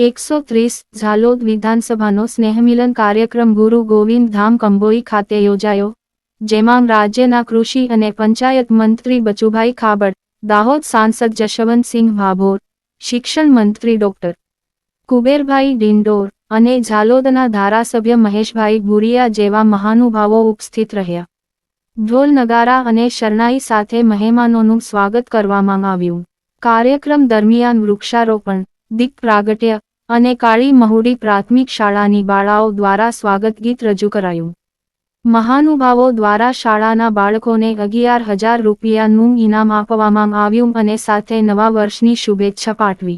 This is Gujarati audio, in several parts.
એકસો ત્રીસ ઝાલોદ વિધાનસભાનો સ્નેહમિલન કાર્યક્રમ ગુરુ ગોવિંદ ધામ કંબોઈ ખાતે યોજાયો, જેમાં રાજ્યના કૃષિ અને પંચાયત મંત્રી બચુભાઈ ખાબડ, દાહોદ સાંસદ જશવંતસિંહ ભાભોર, શિક્ષણ મંત્રી ડોક્ટર કુબેરભાઈ ડિંડોર અને ઝાલોદના ધારાસભ્ય મહેશભાઈ ભુરિયા જેવા મહાનુભાવો ઉપસ્થિત રહ્યા. ઢોલ નગારા અને શરણાઈ સાથે મહેમાનોનું સ્વાગત કરવામાં આવ્યું. કાર્યક્રમ દરમિયાન વૃક્ષારોપણ, દીપ પ્રાગટ્ય અને કાળી મહુડી પ્રાથમિક શાળાની બાળાઓ દ્વારા સ્વાગત ગીત રજૂ કરાયું. મહાનુભાવો દ્વારા શાળાના બાળકોને અગિયાર હજાર રૂપિયાનું ઇનામ આપવામાં આવ્યું અને સાથે નવા વર્ષની શુભેચ્છા પાઠવી.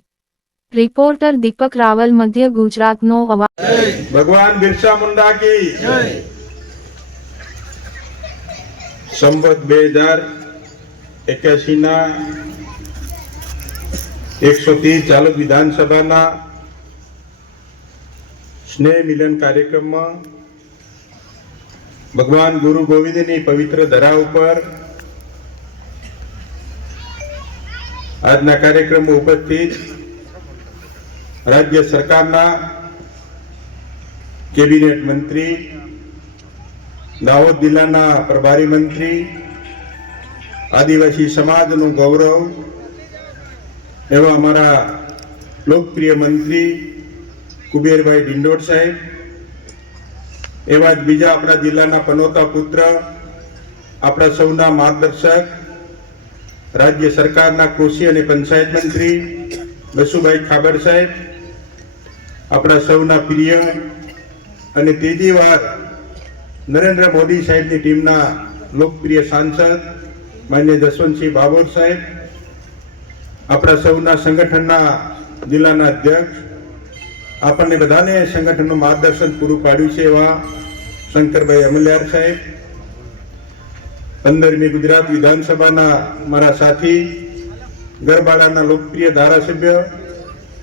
રિપોર્ટર દીપક રાવલ મધ્ય ગુજરાતનો અવાજ. ભગવાન બિરસા મુંડા કી. સંવત બે હજાર એક્યાસી ના એકસો ત્રીસ ચાલુ વિધાનસભાના સ્નેહ મિલન કાર્યક્રમમાં ભગવાન ગુરુ ગોવિંદની પવિત્ર ધરા ઉપર આજના કાર્યક્રમમાં ઉપસ્થિત રાજ્ય સરકારના કેબિનેટ મંત્રી, દાહોદ જિલ્લાના પ્રભારી મંત્રી, આદિવાસી સમાજનું ગૌરવ, એવા અમારા લોકપ્રિય મંત્રી કુબેરભાઈ ડિંડોર સાહેબ, એવા જ બીજા આપણા જિલ્લાના પનોતા પુત્ર, આપણા સૌના માર્ગદર્શક, રાજ્ય સરકારના કૃષિ અને પંચાયત મંત્રી, બસુભાઈ ખાબર સાહેબ, આપણા સૌના પ્રિય અને તેજીવાર વાર નરેન્દ્ર મોદી સાહેબની ટીમના લોકપ્રિય સાંસદ, માન્ય જસવંતસિંહ બાબોર સાહેબ, આપણા સૌના સંગઠનના જિલ્લાના અધ્યક્ષ આપણને બધાને સંગઠનનું માર્ગદર્શન પૂરું પાડ્યું છે એવા શંકરભાઈ અમલ્યાર સાહેબ, પંદરમી ગુજરાત વિધાનસભાના મારા સાથી, ગરબાડાના લોકપ્રિય ધારાસભ્ય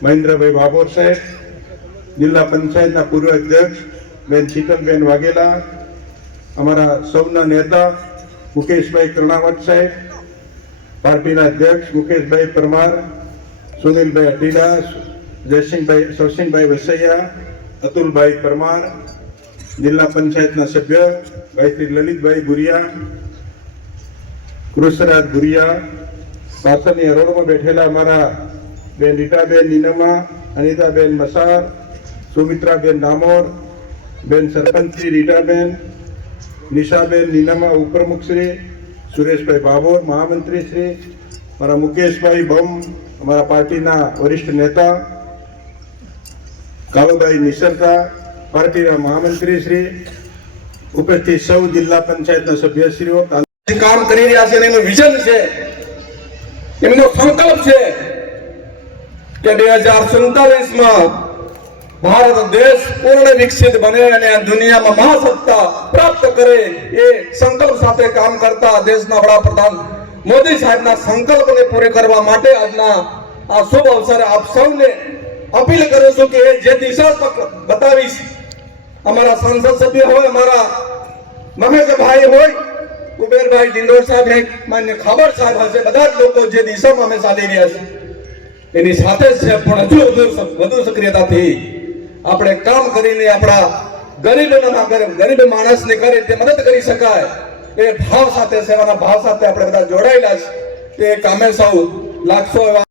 મહેન્દ્રભાઈ બાબોર સાહેબ, જિલ્લા પંચાયતના પૂર્વ અધ્યક્ષ બેન શીતલબેન વાઘેલા, અમારા સૌના નેતા મુકેશભાઈ કર્ણાવત સાહેબ, પાર્ટીના અધ્યક્ષ મુકેશભાઈ પરમાર, સુનિલભાઈ અટીલા જયસિંહભાઈ સરસિંહભાઈ વસૈયા, અતુલભાઈ પરમાર, જિલ્લા પંચાયતના સભ્ય ભાઈ શ્રી લલિતભાઈ ભુરિયા કૃષ્ણરાજ ભુરિયા પાછળની હરોળમાં બેઠેલા અમારા બેન રીટાબેન નીનમા, અનિતાબેન મસાર, સુમિત્રાબેન ડામોર, બેન સરપંચશ્રી રીટાબેન, નિશાબેન નીનામા ઉપપ્રમુખશ્રી, સુરેશભાઈ બાબોર મહામંત્રી શ્રી મારા મુકેશભાઈ બમ અમારા પાર્ટીના વરિષ્ઠ નેતા કાળુભાઈ નિસરતા પાર્ટીના મહામંત્રી શ્રી ઉપસ્થિત સૌ જિલ્લા પંચાયતના સભ્યશ્રીઓ કામ કરી રહ્યા છે એનું વિઝન છે. એમનો સંકલ્પ છે કે બે હજાર સુડતાલીસમાં ભારત દેશ પૂર્ણ વિકસિત બને અને દુનિયામાં મહાસત્તા પ્રાપ્ત કરે એ સંકલ્પ સાથે કામ કરતા દેશના વડાપ્રધાન મોદી સાહેબના સંકલ્પને પૂરે કરવા માટે આજના આ શુભ અવસરે આપ સૌને અપીલ કરું છું કે જે દિશા બતાવીશ, અમારા સંસદ સભ્ય હોય, અમારા મહેશભાઈ હોય, કુબેરભાઈ ડિંડોર સાહેબ માન્ય ખબર સાહેબ હશે, બધા જ લોકો જે દિશામાં અમે ચાલી રહ્યા છે એની સાથે જ છે, પણ હજુ વધુ સક્રિયતાથી આપણે કામ કરીને આપણા ગરીબના ગરીબ ગરીબ માણસને કરે તે મદદ કરી શકાય, એ ભાવ સાથે, સેવાના ભાવ સાથે આપણે બધા જોડાયેલા છે. તે કામે સૌ લાગશો એવા